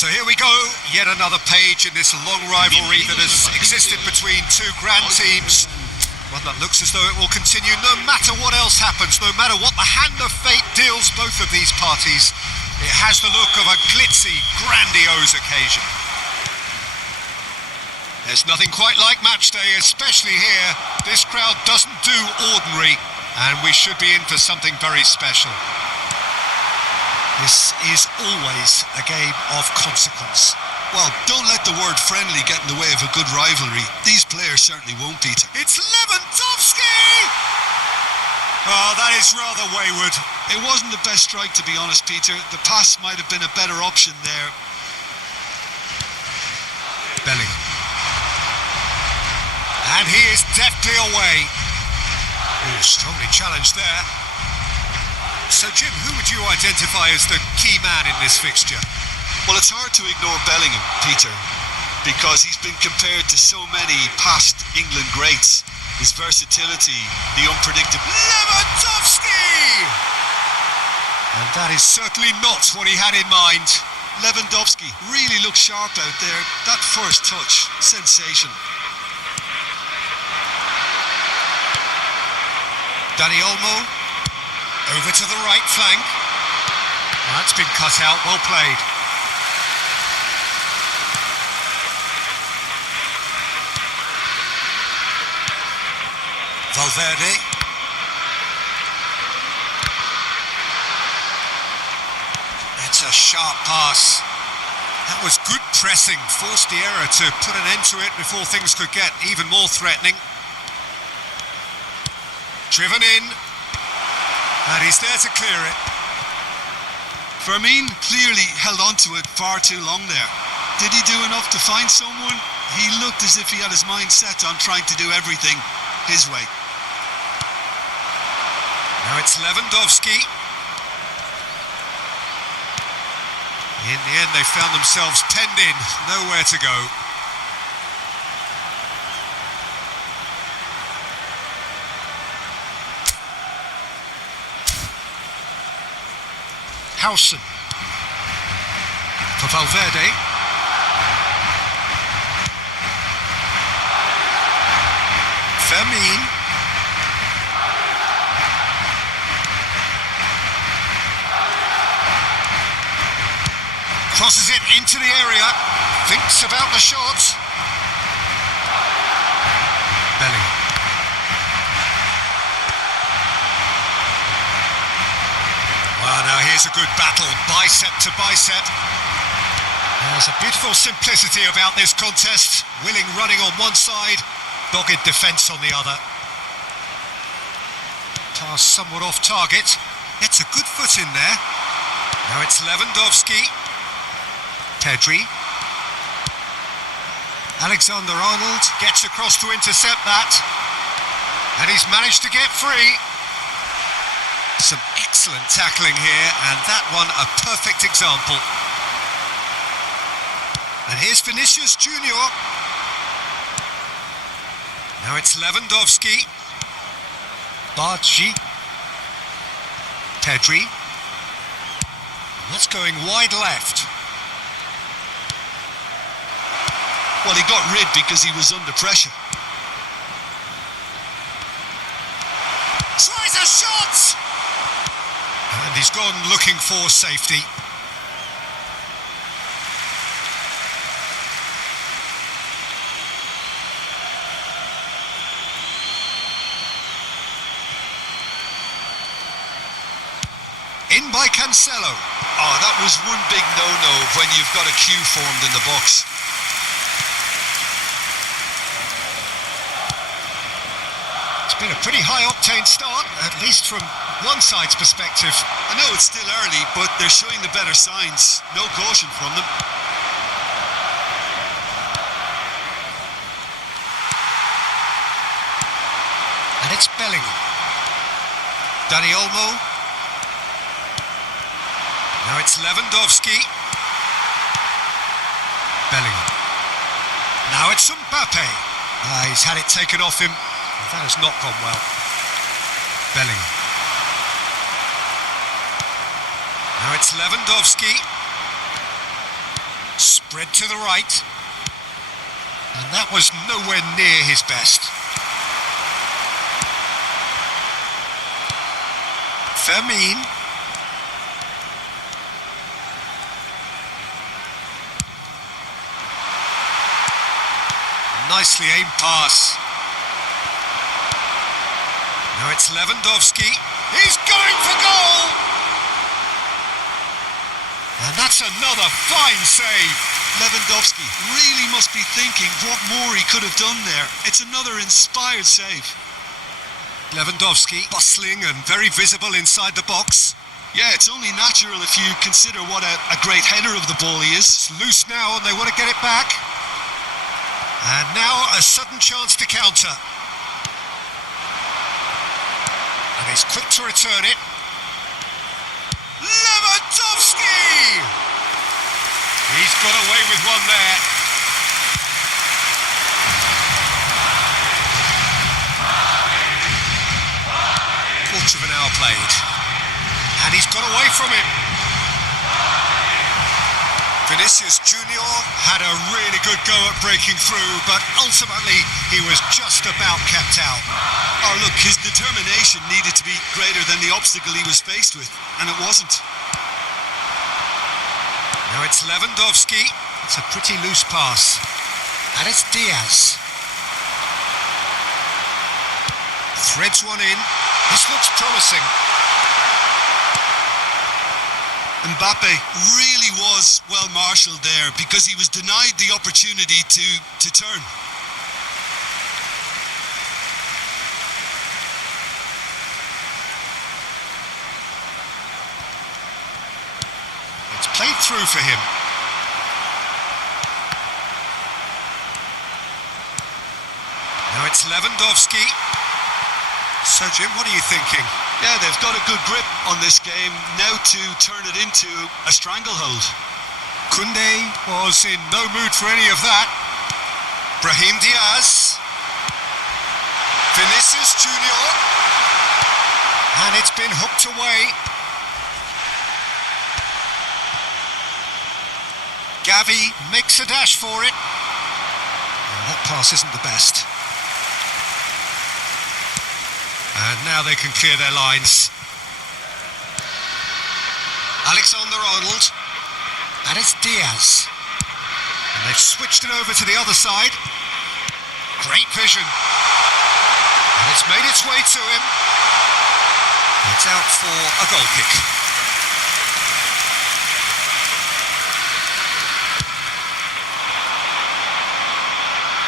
So here we go, yet another page in this long rivalry that has existed between two grand teams. One that looks as though it will continue no matter what else happens, no matter what the hand of fate deals both of these parties. It has the look of a glitzy, grandiose occasion. There's nothing quite like match day, especially here. This crowd doesn't do ordinary, and we should be in for something very special. This is always a game of consequence. Well, don't let the word friendly get in the way of a good rivalry. These players certainly won't, Peter. It's Lewandowski! Oh, that is rather wayward. It wasn't the best strike, to be honest, Peter. The pass might have been a better option there. Bellingham. And he is deftly away. Oh, strongly challenged there. So, Jim, who would you identify as the key man in this fixture? Well, it's hard to ignore Bellingham, Peter, because he's been compared to so many past England greats. His versatility, the unpredictable... Lewandowski! And that is certainly not what he had in mind. Lewandowski really looks sharp out there. That first touch, sensation. Dani Olmo, over to the right flank. That's been cut out, well played. Valverde. That's a sharp pass. That was good pressing, forced the error to put an end to it before things could get even more threatening. Driven in, and he's there to clear it. Firmino clearly held on to it far too long there. Did he do enough to find someone? He looked as if he had his mind set on trying to do everything his way. Now it's Lewandowski. In the end, they found themselves penned in, nowhere to go. Howson for Valverde. Firmino. Crosses it into the area. Thinks about the shot. Bellingham. Well, now here's a good battle, bicep to bicep. There's a beautiful simplicity about this contest. Willing running on one side, dogged defence on the other. Pass somewhat off target. Gets a good foot in there. Now it's Lewandowski. Pedri. Alexander-Arnold gets across to intercept that. And he's managed to get free. Some excellent tackling here, and that one a perfect example. And here's Vinicius Junior. Now it's Lewandowski. Bargi. Pedri. And that's going wide left. Well, he got rid because he was under pressure. Tries a shot! And he's gone looking for safety. In by Cancelo. Oh, that was one big no-no when you've got a queue formed in the box. It's been a pretty high-octane start, at least from one side's perspective. I know it's still early, but they're showing the better signs. No caution from them. And it's Bellingham. Dani Olmo. Now it's Lewandowski. Bellingham. Now it's Mbappe. He's had it taken off him. That has not gone well. Bellingham. Now it's Lewandowski. Spread to the right. And that was nowhere near his best. Firmine. Nicely aimed pass. Now it's Lewandowski. He's going for goal! And that's another fine save. Lewandowski really must be thinking what more he could have done there. It's another inspired save. Lewandowski bustling and very visible inside the box. Yeah, it's only natural if you consider what a great header of the ball he is. It's loose now and they want to get it back. And now a sudden chance to counter. And he's quick to return it. Lewandowski! He's got away with one there. Quarter of an hour played. And he's got away from it. Vinicius Junior had a really good go at breaking through, but ultimately he was just about kept out. Oh look, his determination needed to be greater than the obstacle he was faced with, and it wasn't. Now it's Lewandowski. It's a pretty loose pass. And it's Diaz. Threads one in. This looks promising. Mbappe really was well marshalled there because he was denied the opportunity to turn. It's played through for him. Now it's Lewandowski. So Jim, what are you thinking? Yeah, they've got a good grip on this game now to turn it into a stranglehold. Koundé was in no mood for any of that. Brahim Diaz. Vinicius Junior. And it's been hooked away. Gavi makes a dash for it. And that pass isn't the best. And now they can clear their lines. Alexander-Arnold. And it's Diaz. And they've switched it over to the other side. Great vision. And it's made its way to him. It's out for a goal kick.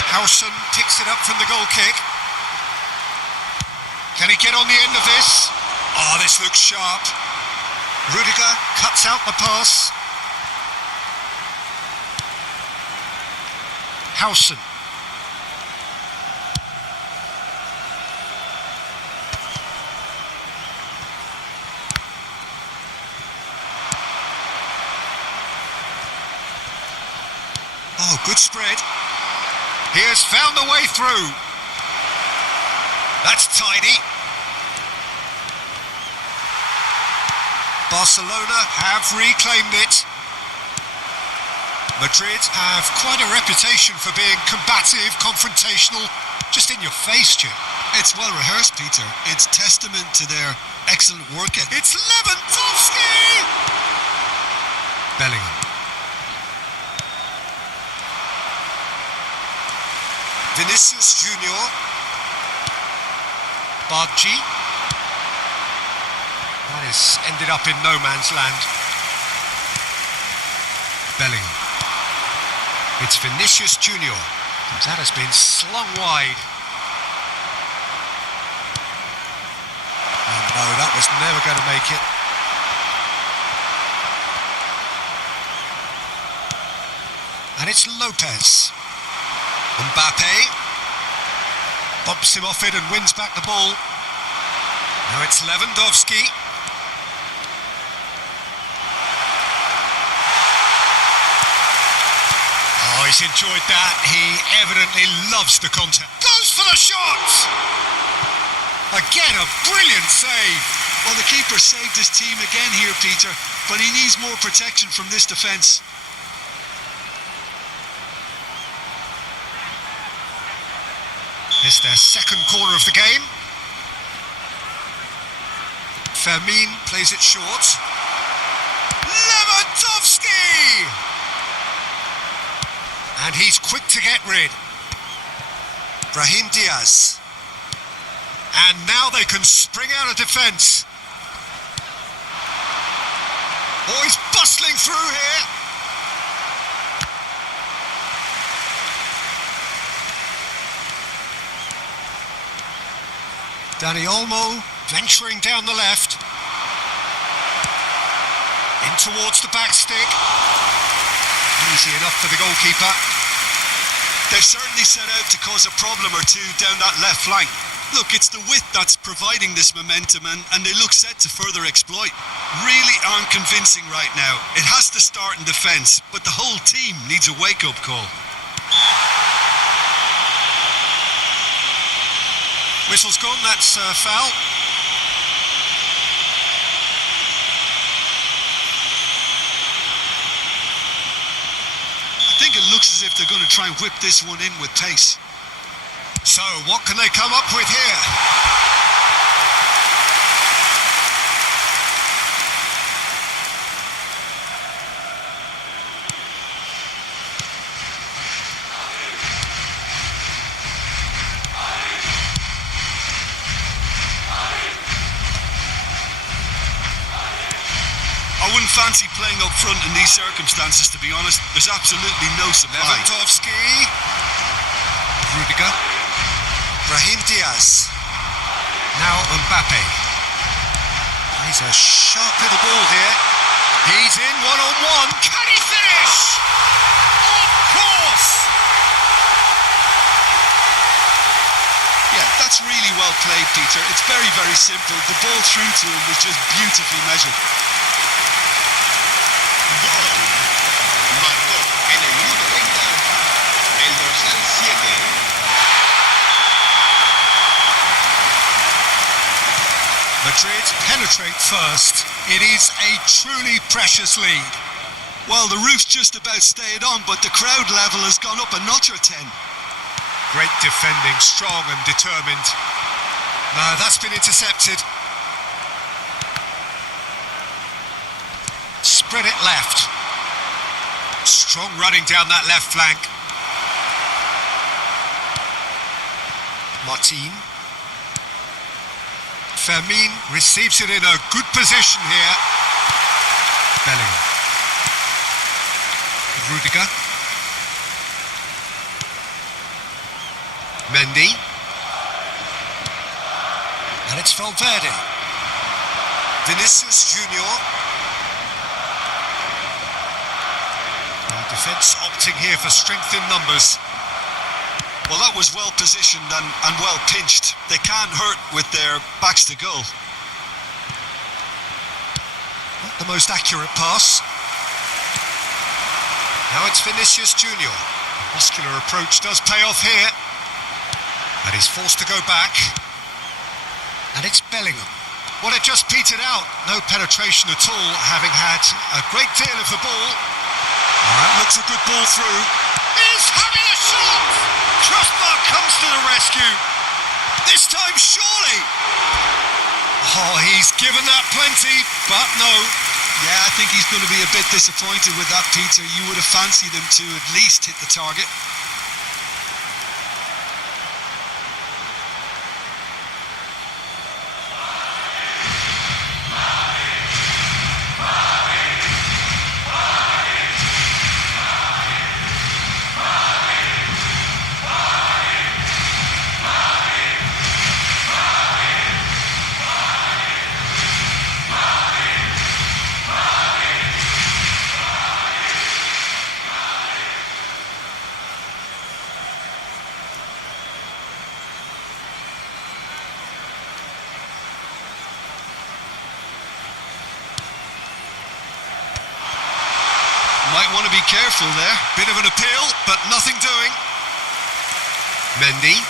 Howson picks it up from the goal kick. Can he get on the end of this? Oh, this looks sharp. Rudiger cuts out the pass. Howson. Oh, good spread. He has found a way through. That's tidy. Barcelona have reclaimed it. Madrid have quite a reputation for being combative, confrontational, just in your face, Jim. It's well rehearsed, Peter. It's testament to their excellent work ethic. It's Lewandowski! Bellingham. Vinicius Junior. Bargi. That has ended up in no man's land. Bellingham. It's Vinicius Junior. That has been slung wide. Oh no, that was never going to make it. And it's Lopez. Mbappe bumps him off it and wins back the ball. Now it's Lewandowski. Oh, he's enjoyed that. He evidently loves the contact. Goes for the shot! Again, a brilliant save. Well, the keeper saved his team again here, Peter, but he needs more protection from this defence. It's their second corner of the game. Fermin plays it short. Lewandowski! And he's quick to get rid. Brahim Diaz. And now they can spring out of defence. Oh, he's bustling through here. Dani Olmo venturing down the left. In towards the back stick. Easy enough for the goalkeeper. They've certainly set out to cause a problem or two down that left flank. Look, it's the width that's providing this momentum and they look set to further exploit. Really aren't convincing right now. It has to start in defence, but the whole team needs a wake-up call. Whistle's gone, that's foul. I think it looks as if they're going to try and whip this one in with pace. So, what can they come up with here? I wouldn't fancy playing up front in these circumstances, to be honest. There's absolutely no supply. Lewandowski. Rudiger. Brahim Diaz. Now Mbappe. He's a sharp little ball here. He's in one-on-one. Can he finish? Of course! Yeah, that's really well played, Peter. It's very, very simple. The ball through to him was just beautifully measured. Marcó en el minuto 30 el dorsal 7. Madrid penetrate first. It is a truly precious lead. Well, the roof's just about stayed on, but the crowd level has gone up a notch or 10. Great defending, strong and determined. No, that's been intercepted. Spread it left. Strong running down that left flank. Martin. Fermin receives it in a good position here. Bellingham. Rudiger. Mendy. And it's Valverde. Vinicius Junior. Defence opting here for strength in numbers. Well, that was well positioned and well pinched. They can't hurt with their backs to goal. Not the most accurate pass. Now it's Vinicius Junior. Muscular approach does pay off here. And he's forced to go back. And it's Bellingham. Well, it just petered out. No penetration at all, having had a great deal of the ball. That looks a good ball through. He's having a shot! Crossbar comes to the rescue. This time, surely. Oh, he's given that plenty, but no. Yeah, I think he's going to be a bit disappointed with that, Peter. You would have fancied him to at least hit the target. Might want to be careful there. Bit of an appeal, but nothing doing. Mendy.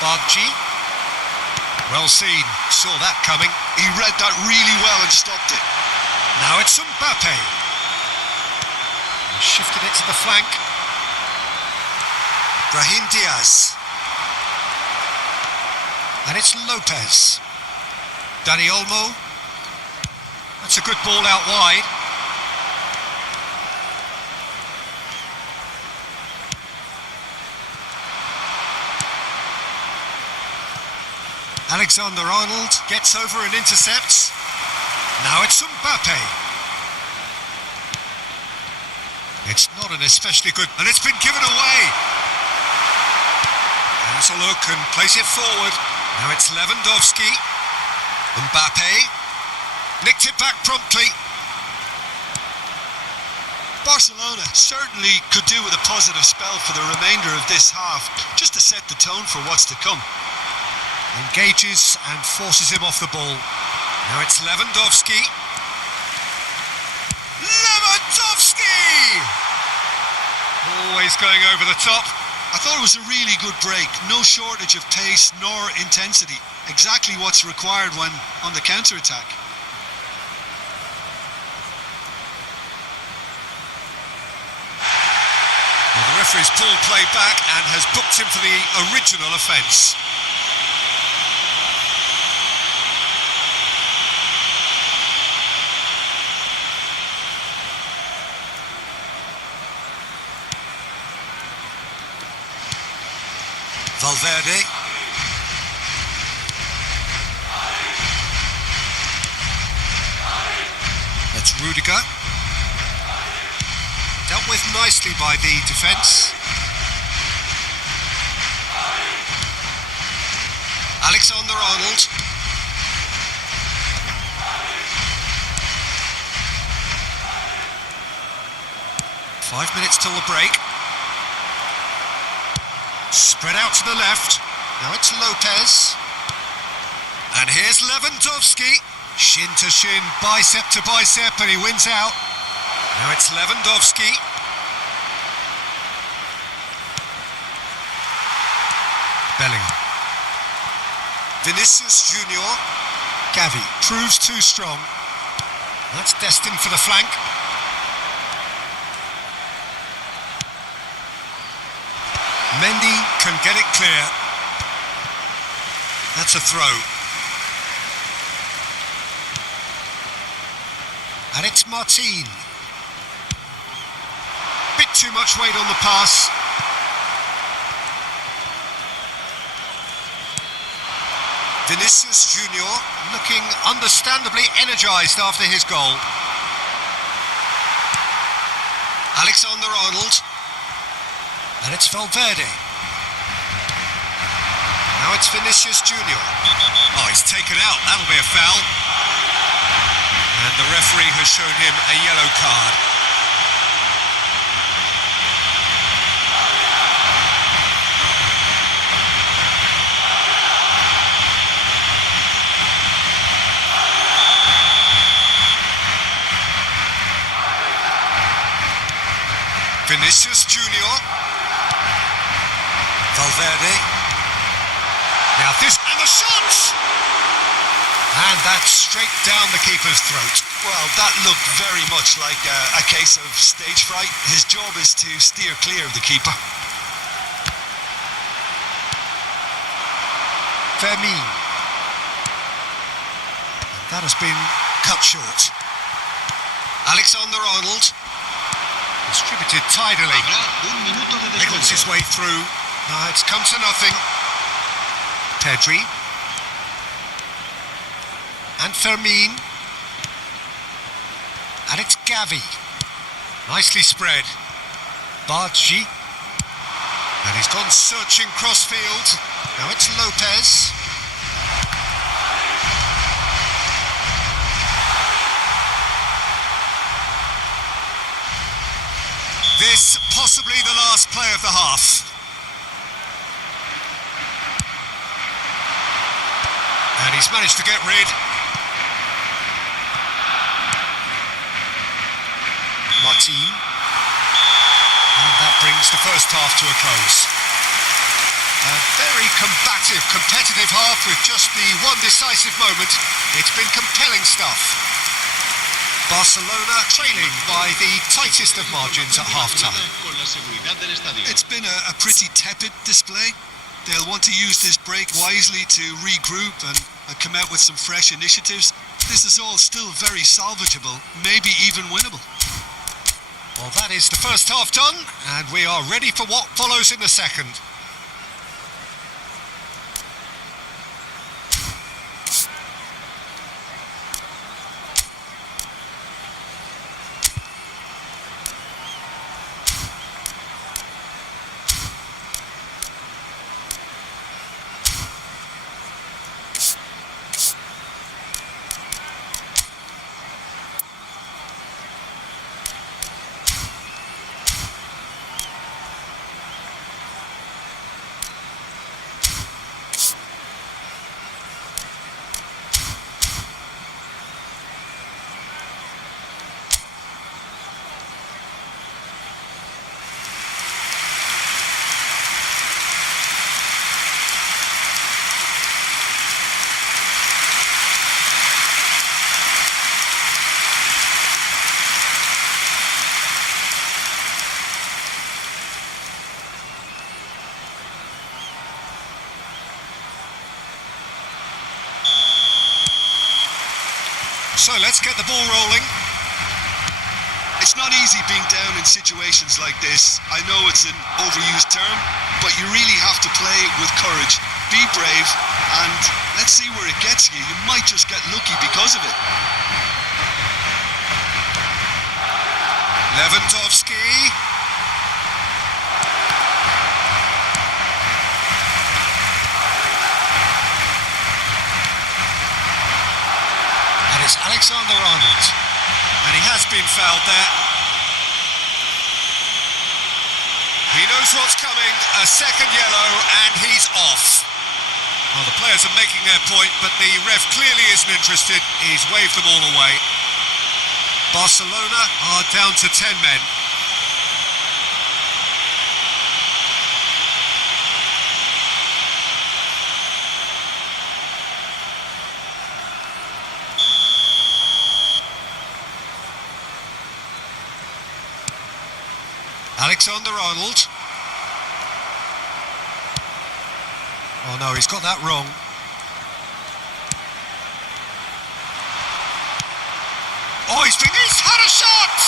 Bargi. Well seen. Saw that coming. He read that really well and stopped it. Now it's Mbappe. He shifted it to the flank. Brahim Diaz. And it's Lopez. Dani Olmo. That's a good ball out wide. Alexander-Arnold gets over and intercepts. Now it's Mbappe. It's not an especially good... And it's been given away. Has a look and place it forward. Now it's Lewandowski. Mbappe. Nicked it back promptly. Barcelona certainly could do with a positive spell for the remainder of this half, just to set the tone for what's to come. Engages and forces him off the ball. Now it's Lewandowski. Lewandowski! Always going over the top. I thought it was a really good break. No shortage of pace nor intensity. Exactly what's required when on the counter-attack. Well, the referee's pulled play back and has booked him for the original offence. Valverde. That's Rudiger. Dealt with nicely by the defence. Alexander-Arnold. Five minutes till the break. Spread out to the left. Now it's Lopez. And here's Lewandowski. Shin to shin, bicep to bicep, and he wins out. Now it's Lewandowski. Bellingham. Vinicius Junior. Gavi proves too strong. That's destined for the flank. Mendy can get it clear. That's a throw. And it's Martin. Bit too much weight on the pass. Vinicius Junior looking understandably energised after his goal. Alexander-Arnold. And it's Valverde. Now it's Vinicius Junior. Oh, he's taken out. That'll be a foul. And the referee has shown him a yellow card. Vinicius Junior. Valverde. Now this, and the shot! And that's straight down the keeper's throat. Well, that looked very much like a case of stage fright. His job is to steer clear of the keeper. Fermin. That has been cut short. Alexander-Arnold. Distributed tidily. Wriggles his way through. No, it's come to nothing. Pedri. And Fermin. And it's Gavi. Nicely spread. Bargi. And he's gone searching crossfield. Now it's Lopez. This possibly the last play of the half. And he's managed to get rid. Martin. And that brings the first half to a close. A very combative, competitive half with just the one decisive moment. It's been compelling stuff. Barcelona trailing by the tightest of margins at half-time. It's been a pretty tepid display. They'll want to use this break wisely to regroup and come out with some fresh initiatives. This is all still very salvageable, maybe even winnable. Well, that is the first half done, and we are ready for what follows in the second. So let's get the ball rolling. It's not easy being down in situations like this. I know it's an overused term, but you really have to play with courage. Be brave, and let's see where it gets you. You might just get lucky because of it. Lewandowski. It's Alexander-Arnold, and he has been fouled there. He knows what's coming, a second yellow, and he's off. Well, the players are making their point, but the ref clearly isn't interested. He's waved them all away. Barcelona are down to 10 men. Alexander-Arnold. Oh no, he's got that wrong. Oh, he's had a shot!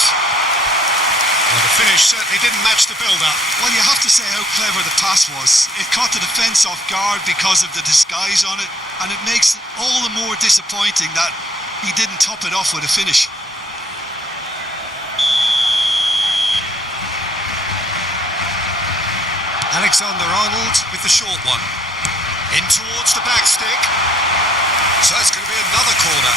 Well, the finish certainly didn't match the build-up. Well, you have to say how clever the pass was. It caught the defence off guard because of the disguise on it, and it makes it all the more disappointing that he didn't top it off with a finish. Alexander-Arnold with the short one. In towards the back stick. So it's going to be another corner.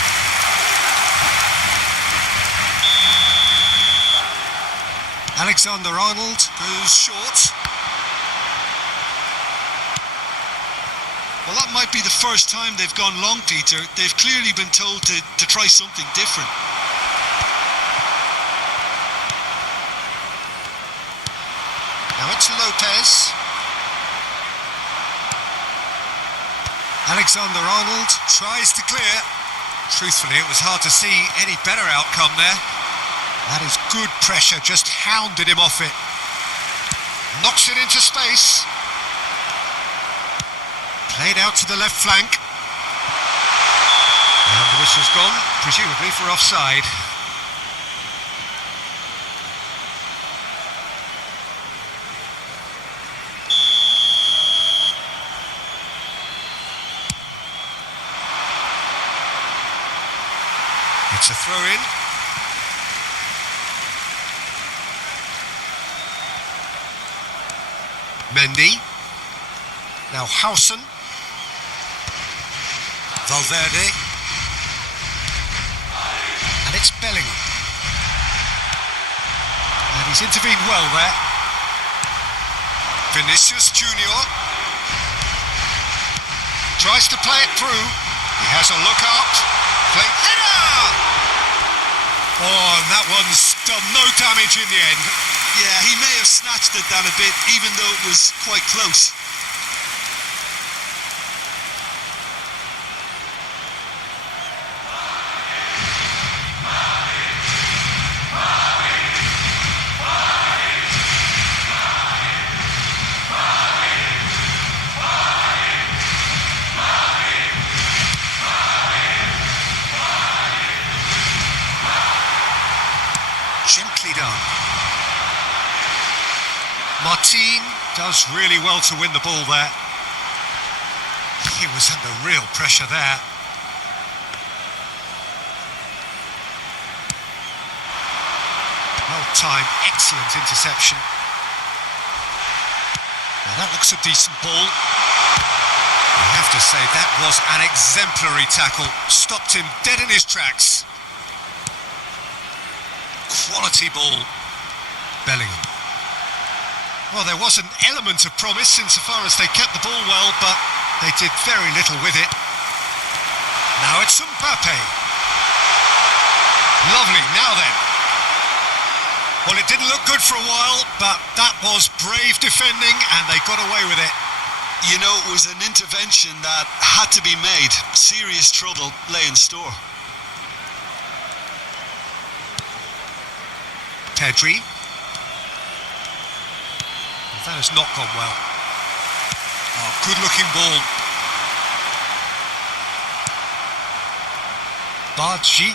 Alexander-Arnold goes short. Well, that might be the first time they've gone long, Peter. They've clearly been told to try something different. Now it's Lopez. Alexander-Arnold tries to clear. Truthfully, it was hard to see any better outcome there. That is good pressure, just hounded him off it. Knocks it into space. Played out to the left flank. And the whistle's gone, presumably for offside. It's a throw-in. Mendy. Now Hausen. Valverde. And it's Bellingham. And he's intervened well there. Vinicius Junior. Tries to play it through. He has a look out. Play header! Oh, and that one's done no damage in the end. Yeah, he may have snatched it down a bit, even though it was quite close. Nicely done. Martin does really well to win the ball there. He was under real pressure there. Well-timed, excellent interception. Now that looks a decent ball. I have to say, that was an exemplary tackle. Stopped him dead in his tracks. Quality ball. Bellingham. Well, there was an element of promise insofar as they kept the ball well, but they did very little with it. Now it's Mbappe. Lovely, now then. Well, it didn't look good for a while, but that was brave defending and they got away with it. You know, it was an intervention that had to be made. Serious trouble lay in store. Pedri. That has not gone well. Oh, good-looking ball. Badji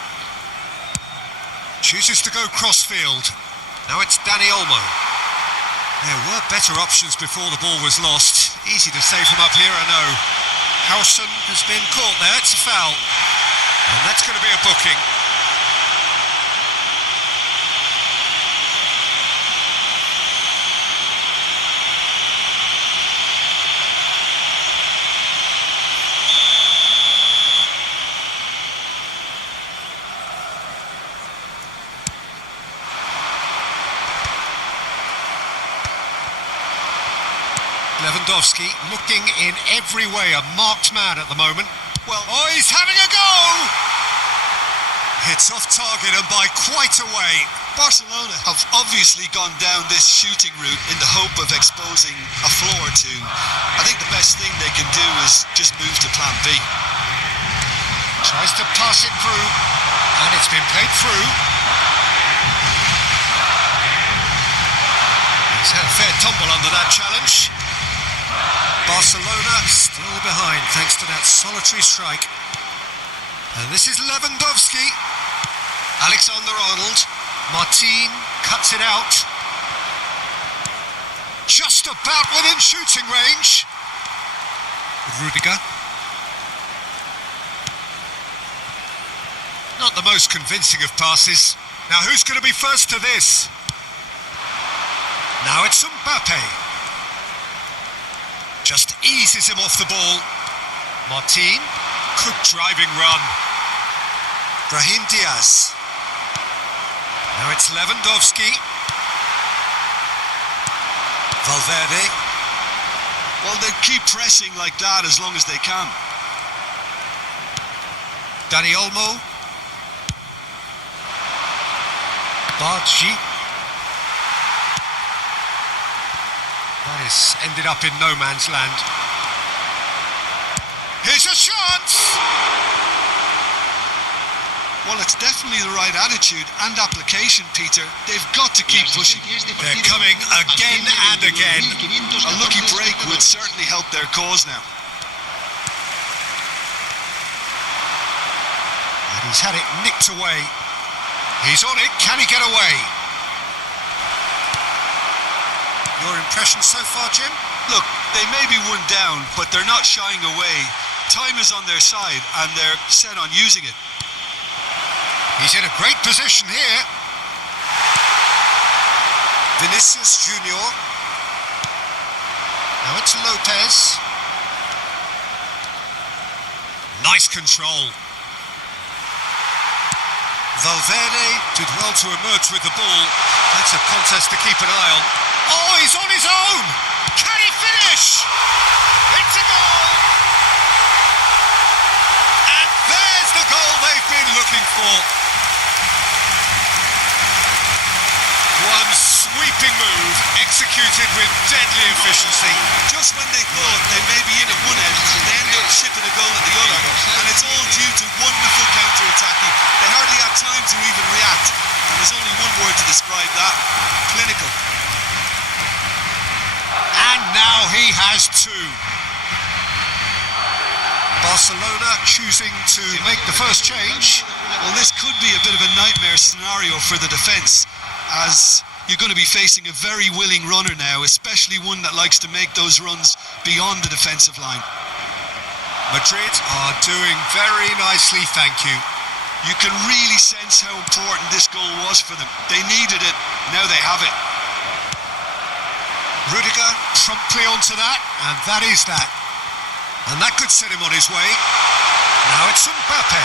chooses to go crossfield. Now it's Dani Olmo. There were better options before the ball was lost. Easy to say from up here, I know. Howson has been caught there. It's a foul. And that's going to be a booking. Lewandowski looking in every way a marked man at the moment. Well, oh, he's having a go! Hits off target and by quite a way. Barcelona have obviously gone down this shooting route in the hope of exposing a flaw or two. I think the best thing they can do is just move to plan B. Tries to pass it through, and it's been played through. He's had a fair tumble under that challenge. Barcelona still behind thanks to that solitary strike. And this is Lewandowski. Alexander-Arnold. Martin cuts it out. Just about within shooting range. Rudiger. Not the most convincing of passes. Now who's going to be first to this? Now it's Mbappe. Just eases him off the ball. Martin, good driving run. Brahim Diaz. Now it's Lewandowski. Valverde. Well, they keep pressing like that as long as they can. Dani Olmo. Badji. That has ended up in no man's land. Here's a shot! Well, it's definitely the right attitude and application, Peter. They've got to keep pushing. They're coming again and again. A lucky break would certainly help their cause now. And he's had it nicked away. He's on it. Can he get away? Your impression so far, Jim? Look, they may be one down, but they're not shying away. Time is on their side, and they're set on using it. He's in a great position here. Vinicius Junior. Now it's Lopez. Nice control. Valverde did well to emerge with the ball. That's a contest to keep an eye on. Oh, he's on his own! Can he finish? It's a goal! And there's the goal they've been looking for. One sweeping move, executed with deadly efficiency. Just when they thought they may be in at one end, they end up shipping a goal at the other. And it's all due to wonderful counter-attacking. They hardly had time to even react. And there's only one word to describe that: clinical. And now he has two. Barcelona choosing to make the first change. Well, this could be a bit of a nightmare scenario for the defence. as you're going to be facing a very willing runner now, especially one that likes to make those runs beyond the defensive line. Madrid are doing very nicely, thank you. You can really sense how important this goal was for them. They needed it, now they have it. Rudiger promptly onto that, and that is that. And that could set him on his way. Now it's Mbappe.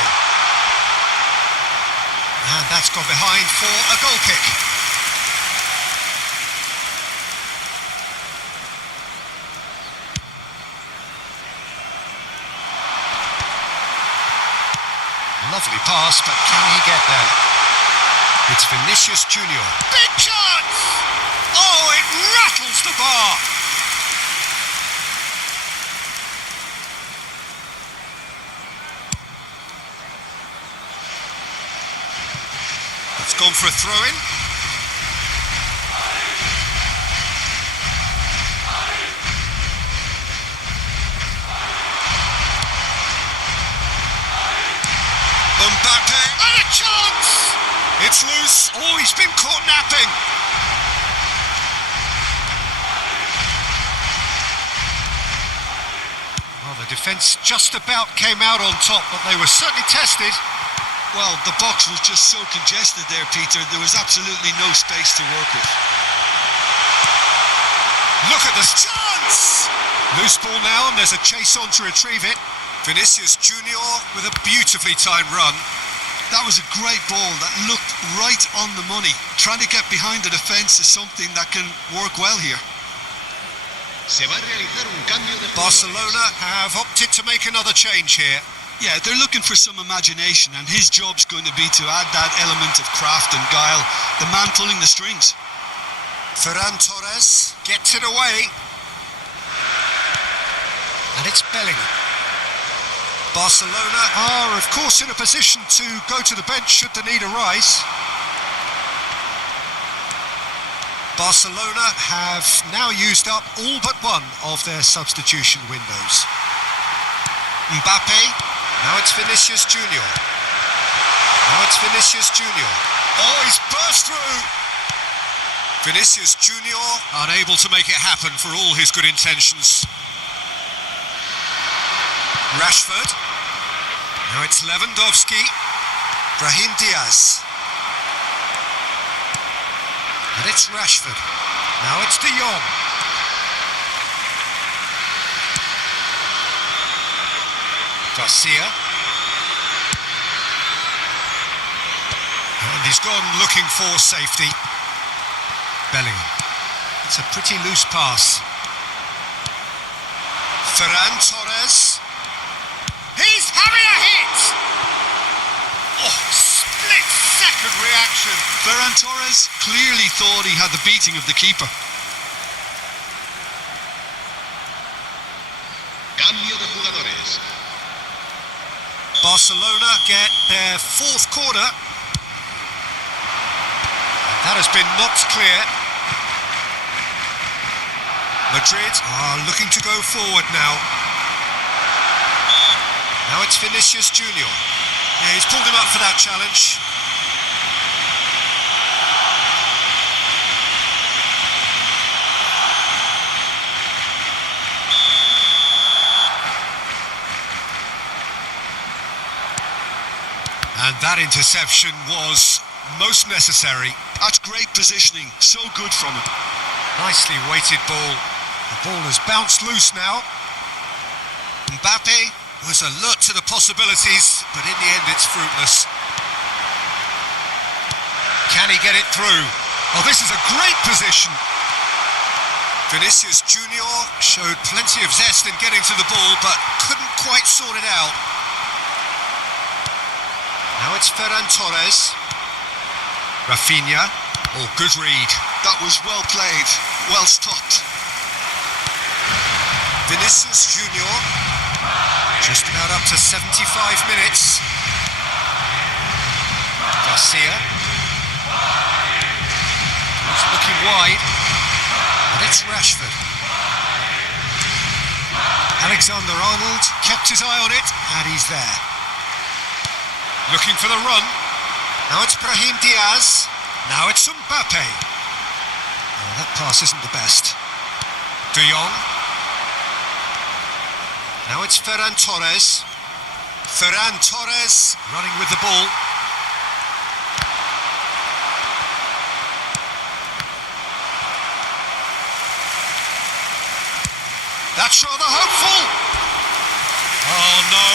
And that's gone behind for a goal kick. Lovely pass, but can he get there? It's Vinicius Junior. Big chance! Oh, it rattles the bar! It's gone for a throw-in. Mbappe, and a chance! It's loose. Oh, he's been caught napping. Well, the defence just about came out on top, but they were certainly tested. Well, the box was just so congested there, Peter. There was absolutely no space to work with. Look at this chance! Loose ball now, and there's a chase on to retrieve it. Vinicius Junior with a beautifully timed run. That was a great ball that looked right on the money. Trying to get behind the defence is something that can work well here. Se va a realizar un cambio de Barcelona have opted to make another change here. Yeah, they're looking for some imagination, and his job's going to be to add that element of craft and guile, the man pulling the strings. Ferran Torres gets it away. And it's Bellingham. Barcelona are, of course, in a position to go to the bench should the need arise. Barcelona have now used up all but one of their substitution windows. Mbappe, now it's Vinicius Junior. Now it's Vinicius Junior. Oh, he's burst through! Vinicius Junior unable to make it happen for all his good intentions. Rashford. Now it's Lewandowski. Brahim Diaz. And it's Rashford. Now it's De Jong. Garcia. And he's gone looking for safety. Bellingham. It's a pretty loose pass. Ferran Torres. He's having a hit! Oh, split-second reaction. Ferran Torres clearly thought he had the beating of the keeper. Cambio de jugadores. Barcelona get their fourth corner. That has been knocked clear. Madrid are looking to go forward now. Now it's Vinicius Junior. Yeah, he's pulled him up for that challenge. And that interception was most necessary. That's great positioning, so good from him. Nicely weighted ball. The ball has bounced loose now. Mbappe was alert to the possibilities, but in the end it's fruitless. Can he get it through? Oh, this is a great position. Vinicius Junior showed plenty of zest in getting to the ball, but couldn't quite sort it out. Now it's Ferran Torres. Raphinha. Oh, good read. That was well played, well stopped. Vinicius Junior. Just about up to 75 minutes. Garcia. He's looking wide. And it's Rashford. Alexander-Arnold kept his eye on it, and he's there. Looking for the run. Now it's Brahim Diaz. Now it's Mbappe. Oh, that pass isn't the best. De Jong. Now it's Ferran Torres. Ferran Torres running with the ball. That's rather hopeful. Oh no,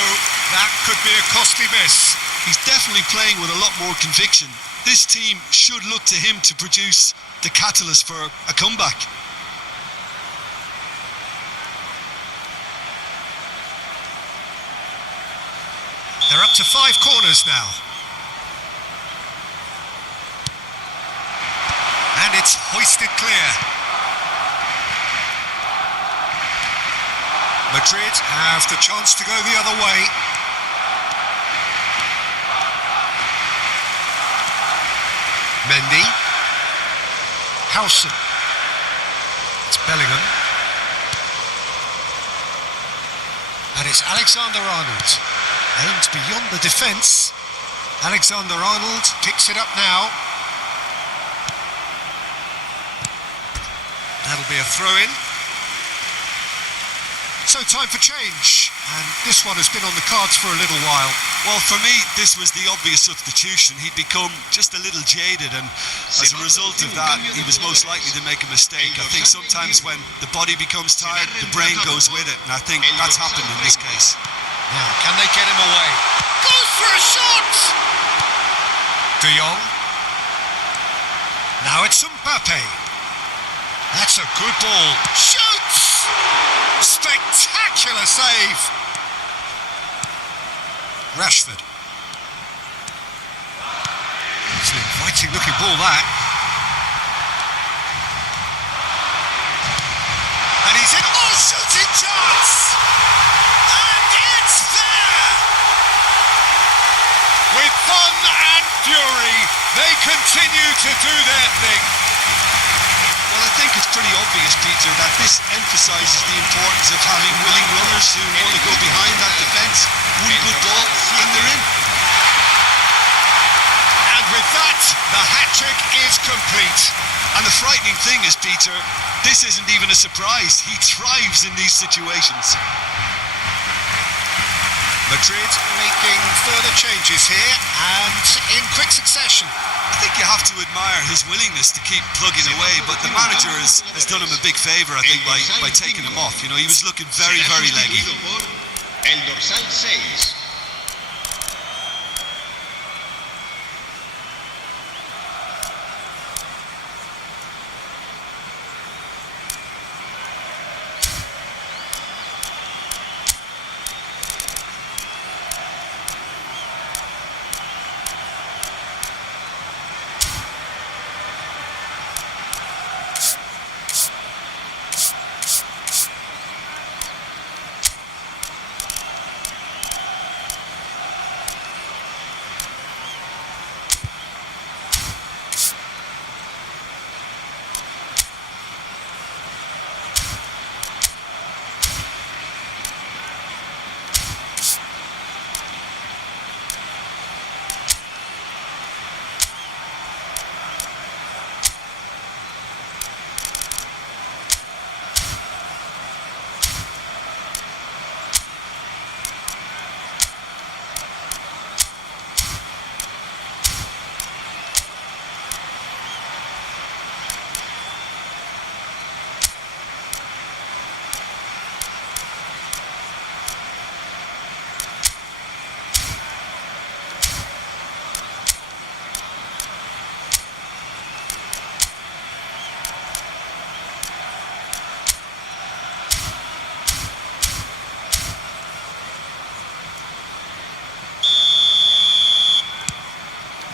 that could be a costly miss. He's definitely playing with a lot more conviction. This team should look to him to produce the catalyst for a comeback. They're up to 5 corners now. And it's hoisted clear. Madrid have the chance to go the other way. Mendy. Howson. It's Bellingham. And it's Alexander-Arnold. Aimed beyond the defence. Alexander-Arnold picks it up now. That'll be a throw-in. So time for change, and this one has been on the cards for a little while. Well, for me, this was the obvious substitution. He'd become just a little jaded, and as a result of that, he was most likely to make a mistake. I think sometimes when the body becomes tired, the brain goes with it, and I think that's happened in this case. Now, can they get him away? Goes for a shot! De Jong. Now it's Mbappe. That's a good ball. Shoots! Spectacular save! Rashford. It's an inviting looking ball, that. And he's in. Oh, shooting chance! And it's there! With fun and fury, they continue to do their thing. Well, I think it's pretty obvious, Peter, that this emphasises the importance of having willing runners who want to go behind that defence. One good ball, and they're in. And with that, the hat-trick is complete. And the frightening thing is, Peter, this isn't even a surprise. He thrives in these situations. Madrid making further changes here, and in quick succession. I think you have to admire his willingness to keep plugging away, but the manager has done him a big favour, I think, by taking him off. You know, he was looking very, very leggy. El dorsal 6.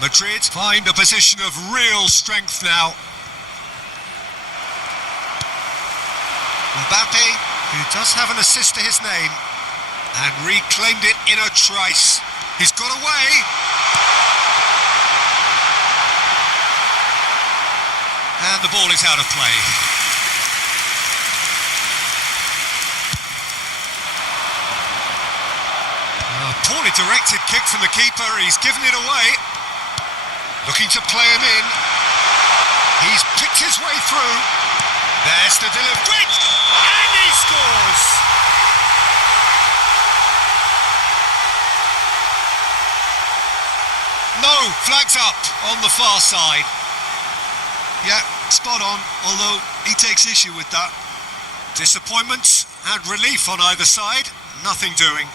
Madrid find a position of real strength now. Mbappe, who does have an assist to his name, and reclaimed it in a trice. He's got away. And the ball is out of play. A poorly directed kick from the keeper. He's given it away. Looking to play him in. He's picked his way through. There's the delivery. And he scores! No, flags up on the far side. Yeah, spot on, although he takes issue with that. Disappointment and relief on either side. Nothing doing.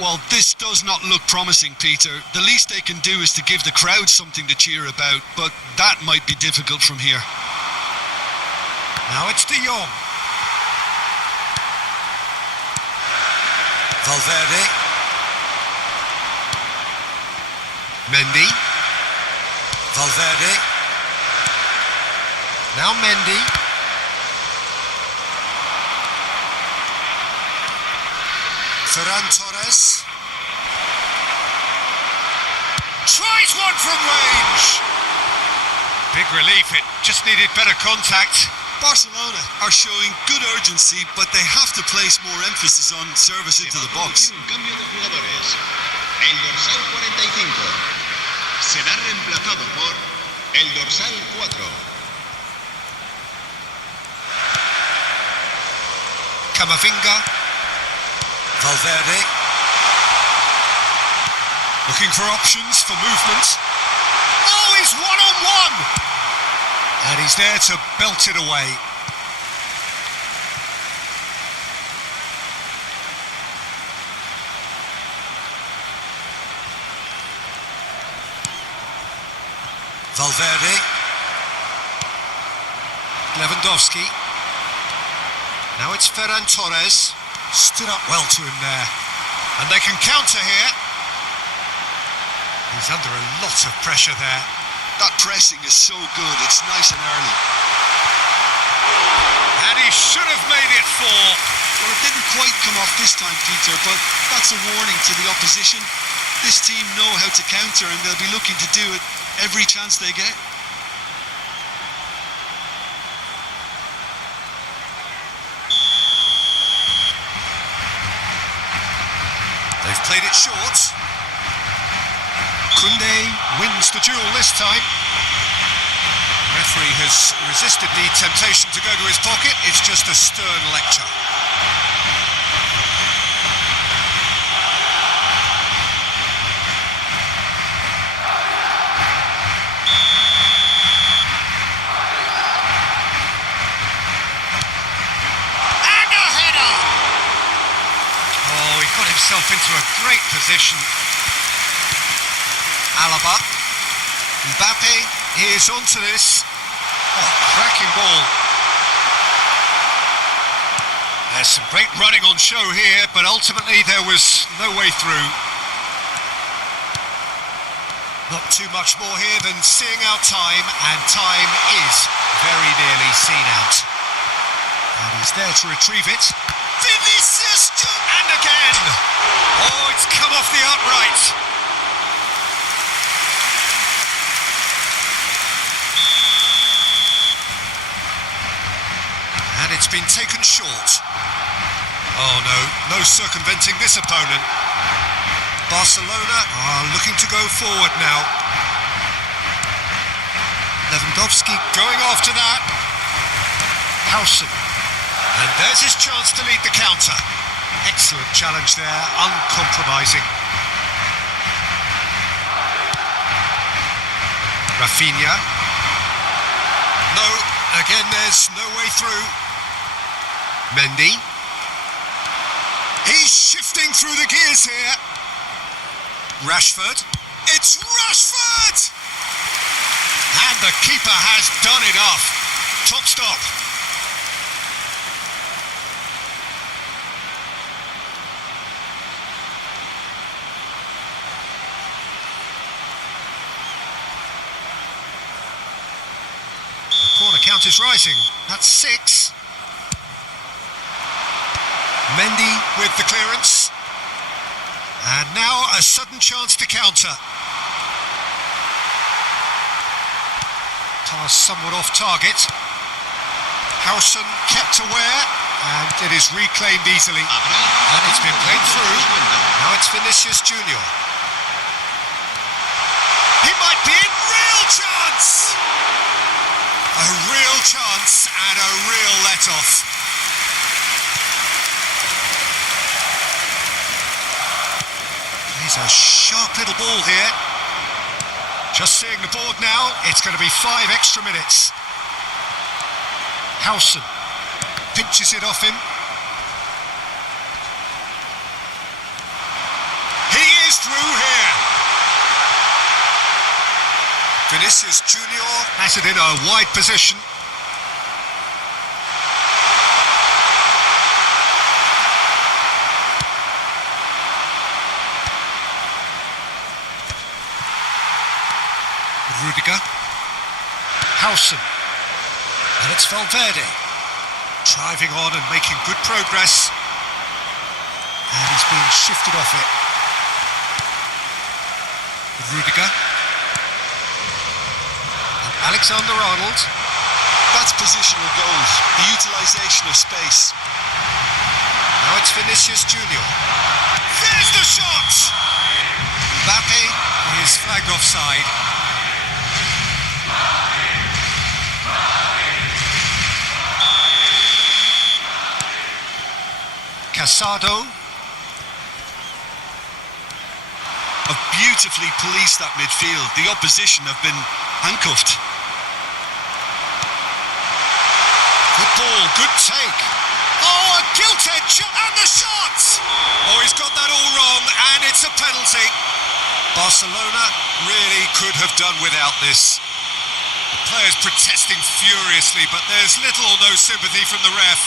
Well, this does not look promising, Peter. The least they can do is to give the crowd something to cheer about, but that might be difficult from here. Now it's De Jong. Valverde. Mendy. Valverde. Now Mendy. Ferran Torres. Tries one from range. Big relief, it just needed better contact. Barcelona are showing good urgency, but they have to place more emphasis on service into the box. Un cambio de jugadores. El dorsal 45 será reemplazado por el dorsal 4. Camavinga. Valverde. Looking for options for movement. Oh, he's one-on-one! And he's there to belt it away. Valverde. Lewandowski. Now it's Ferran Torres. Stood up well to him there. And they can counter here. He's under a lot of pressure there. That pressing is so good, it's nice and early. And he should have made it 4. Well, it didn't quite come off this time, Peter, but that's a warning to the opposition. This team know how to counter and they'll be looking to do it every chance they get. They've played it short. Koundé wins the duel this time. Referee has resisted the temptation to go to his pocket. It's just a stern lecture. And a header! Oh, he got himself into a great position. Alaba. Mbappe is onto this. Oh, cracking ball. There's some great running on show here, but ultimately there was no way through. Not too much more here than seeing out time, and time is very nearly seen out. And he's there to retrieve it. Vinicius! And again! Oh, it's come off the upright. And it's been taken short. Oh no, no circumventing this opponent. Barcelona are looking to go forward now. Lewandowski going after that. Howson. And there's his chance to lead the counter. Excellent challenge there, uncompromising. Raphinha. No, again there's no way through. Mendy. He's shifting through the gears here. Rashford. It's Rashford! And the keeper has done enough. Top stop. The corner count is rising. That's 6. Mendy with the clearance. And now a sudden chance to counter. Pass somewhat off target. Howson kept aware, and it is reclaimed easily. And it's been played through. Now it's Vinicius Junior. He might be in real chance! A real chance and a real let-off. He's a sharp little ball here. Just seeing the board now, it's going to be 5 extra minutes. Howson pinches it off him. He is through here. Vinicius Junior has it in a wide position. Rudiger. Howson. And it's Valverde. Driving on and making good progress. And he's being shifted off it. Rudiger. And Alexander-Arnold. That's positional goals, the utilisation of space. Now it's Vinicius Junior. There's the shot! Mbappe is flagged offside. Casado. Have beautifully policed that midfield. The opposition have been handcuffed. Good ball, good take. Oh, a gilt-edged shot, and the shot! Oh, he's got that all wrong, and it's a penalty. Barcelona really could have done without this. The players protesting furiously, but there's little or no sympathy from the ref.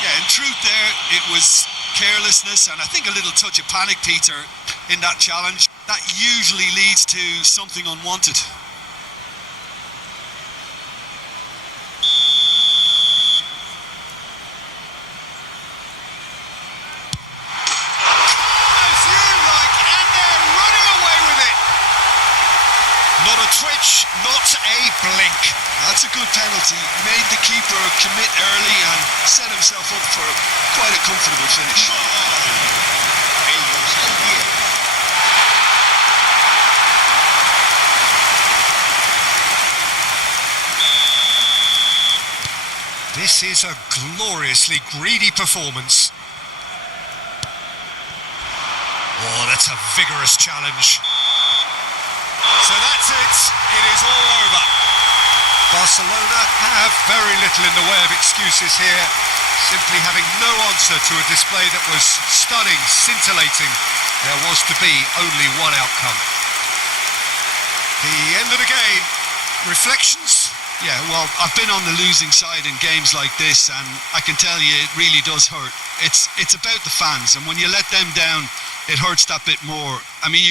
Yeah, in truth there, it was carelessness and I think a little touch of panic, Peter, in that challenge. That usually leads to something unwanted. As you like, and they're running away with it. Not a twitch, not a blink. That's a good penalty. Made the keeper commit early and set himself up for quite a comfortable finish. This is a gloriously greedy performance. Oh, that's a vigorous challenge. So that's it. It is all over. Barcelona have very little in the way of excuses here, simply having no answer to a display that was stunning, scintillating. There was to be only one outcome. The end of the game. Reflections? Yeah, well, I've been on the losing side in games like this, and I can tell you it really does hurt. It's about the fans, and when you let them down, it hurts that bit more. I mean, you